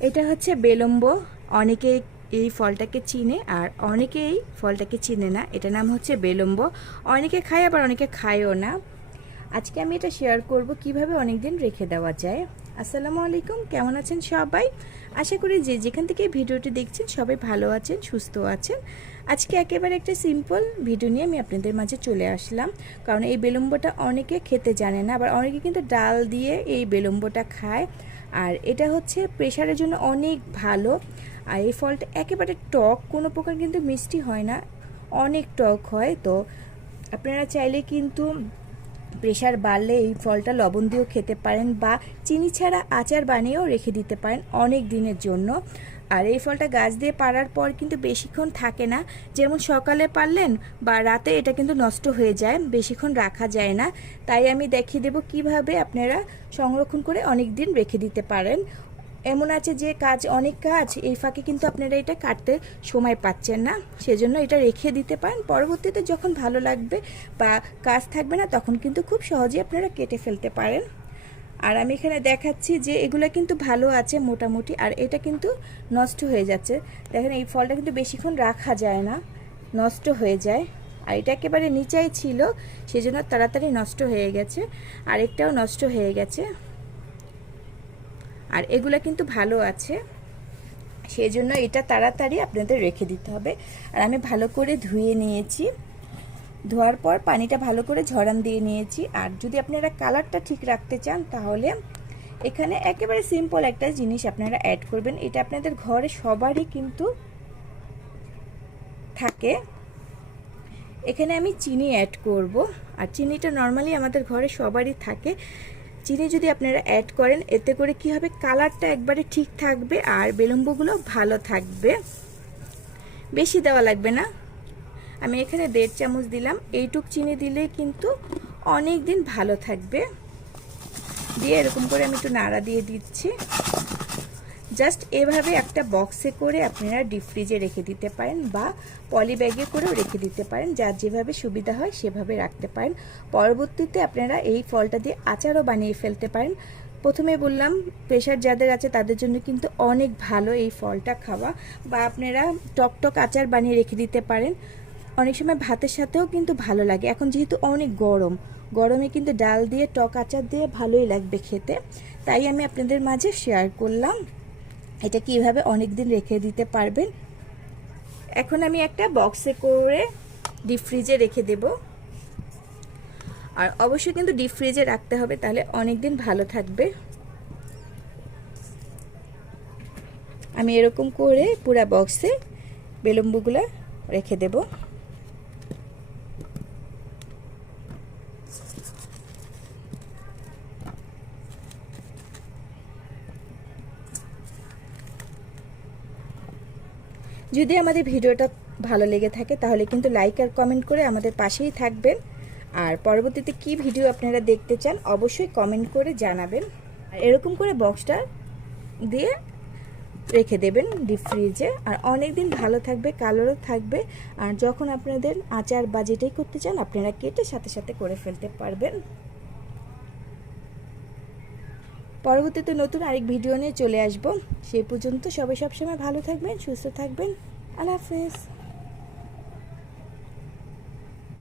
এটা হচ্ছে বেলম্ব। অনেকে এই ফলটাকে চিনে, আর অনেকে এই ফলটাকে চিনে না। এটা নাম হচ্ছে বেলম্ব। অনেকে খায়, আবার অনেকে খায়ও না। আজকে আমি এটা শেয়ার করব কীভাবে অনেক দিন রেখে দেওয়া যায়। আসসালামু আলাইকুম, কেমন আছেন সবাই? আশা করি যে যেখান থেকে ভিডিওটি দেখছেন, সবাই ভালো আছেন, সুস্থ আছেন। আজকে একেবারে একটা সিম্পল ভিডিও নিয়ে আমি আপনাদের মাঝে চলে আসলাম। কারণ এই বেলম্বটা অনেকে খেতে জানে না, আবার অনেকে কিন্তু ডাল দিয়ে এই বেলম্বটা খায়। আর এটা হচ্ছে প্রেশারের জন্য অনেক ভালো। আর এই ফলটা একেবারে টক, কোনো প্রকার কিন্তু মিষ্টি হয় না। অনেক টক হয়। তো আপনারা চাইলে কিন্তু প্রেশার বাড়লে এই ফলটা লবণ দিয়েও খেতে পারেন বা চিনি ছাড়া আচার বানিয়েও রেখে দিতে পারেন অনেক দিনের জন্য। আর এই ফলটা গাছ দিয়ে পাড়ার পর কিন্তু বেশিক্ষণ থাকে না। যেমন সকালে পারলেন বা রাতে এটা কিন্তু নষ্ট হয়ে যায়, বেশিক্ষণ রাখা যায় না। তাই আমি দেখিয়ে দেব কীভাবে আপনারা সংরক্ষণ করে অনেক দিন রেখে দিতে পারেন। এমন আছে যে কাজ, অনেক কাজ, এই ফাঁকে কিন্তু আপনারা এটা কাটতে সময় পাচ্ছেন না। সেজন্য এটা রেখে দিতে পারেন। পরবর্তীতে যখন ভালো লাগবে বা কাজ থাকবে না, তখন কিন্তু খুব সহজেই আপনারা কেটে ফেলতে পারেন। আর আমি এখানে দেখাচ্ছি যে এগুলো কিন্তু ভালো আছে মোটামুটি, আর এটা কিন্তু নষ্ট হয়ে যাচ্ছে। দেখেন, এই ফলটা কিন্তু বেশিক্ষণ রাখা যায় না, নষ্ট হয়ে যায়। আর এটা একেবারে নিচাই ছিল, সেজন্য তাড়াতাড়ি নষ্ট হয়ে গেছে। আরেকটাও নষ্ট হয়ে গেছে। আর এগুলো কিন্তু ভালো আছে। সেই জন্য এটা তাড়াতাড়ি আপনাদের রেখে দিতে হবে। আর আমি ভালো করে ধুয়ে নিয়েছি। ধোয়ার পর পানিটা ভালো করে ঝরান দিয়ে নিয়েছি। আর যদি আপনারা কালারটা ঠিক রাখতে চান, তাহলে এখানে একেবারে সিম্পল একটা জিনিস আপনারা অ্যাড করবেন। এটা আপনাদের ঘরে সবারই কিন্তু থাকে। এখানে আমি চিনি অ্যাড করব। আর চিনিটা নর্মালি আমাদের ঘরে সবারই থাকে। চিনি যদি আপনারা অ্যাড করেন, এতে করে কি হবে? কালারটা একবারে ঠিক থাকবে আর বিলম্বগুলো ভালো থাকবে। বেশি দেওয়া লাগবে না। আমি এখানে দেড় চামচ দিলাম। এইটুক চিনি দিলে কিন্তু অনেক দিন ভালো থাকবে। দিয়ে এরকম করে আমি একটু নাড়া দিয়ে দিচ্ছি। জাস্ট এভাবে একটা বক্সে করে আপনারা ডিপ ফ্রিজে রেখে দিতে পারেন বা পলি ব্যাগে করেও রেখে দিতে পারেন। যার যেভাবে সুবিধা হয় সেভাবে রাখতে পারেন। পরবর্তীতে আপনারা এই ফলটা দিয়ে আচারও বানিয়ে ফেলতে পারেন। প্রথমে বললাম প্রেশার যাদের আছে তাদের জন্য কিন্তু অনেক ভালো এই ফলটা খাওয়া বা আপনারা টকটক আচার বানিয়ে রেখে দিতে পারেন। অনেক সময় ভাতের সাথেও কিন্তু ভালো লাগে। এখন যেহেতু অনেক গরম, গরমে কিন্তু ডাল দিয়ে, টক আচার দিয়ে ভালোই লাগবে খেতে। তাই আমি আপনাদের মাঝে শেয়ার করলাম। এটা কীভাবে অনেক দিন রেখে দিতে পারবেন? এখন আমি একটা বক্সে করে ডিপ ফ্রিজে রেখে দেব। আর অবশ্যই কিন্তু ডিপ ফ্রিজে রাখতে হবে, তাহলে অনেক দিন ভালো থাকবে। আমি এরকম করে পুরা বক্সে বেলম্বুগুলো রেখে দেবো। যদি আমাদের ভিডিওটা ভালো লেগে থাকে, তাহলে কিন্তু লাইক আর কমেন্ট করে আমাদের পাশেই থাকবেন। আর পরবর্তীতে কি ভিডিও আপনারা দেখতে চান, অবশ্যই কমেন্ট করে জানাবেন। এরকম করে বক্সটা দিয়ে রেখে দেবেন ডিপ ফ্রিজে আর অনেক দিন ভালো থাকবে, কালোরও থাকবে। আর যখন আপনাদের আচার বা যেটাই করতে চান, আপনারা কেটে সাথে সাথে করে ফেলতে পারবেন। পরবর্তীতে নতুন আরেক ভিডিও নিয়ে চলে আসব। সেই পর্যন্ত সবাই সবসময় ভালো থাকবেন, সুস্থ থাকবেন। আল্লাহ হাফেজ।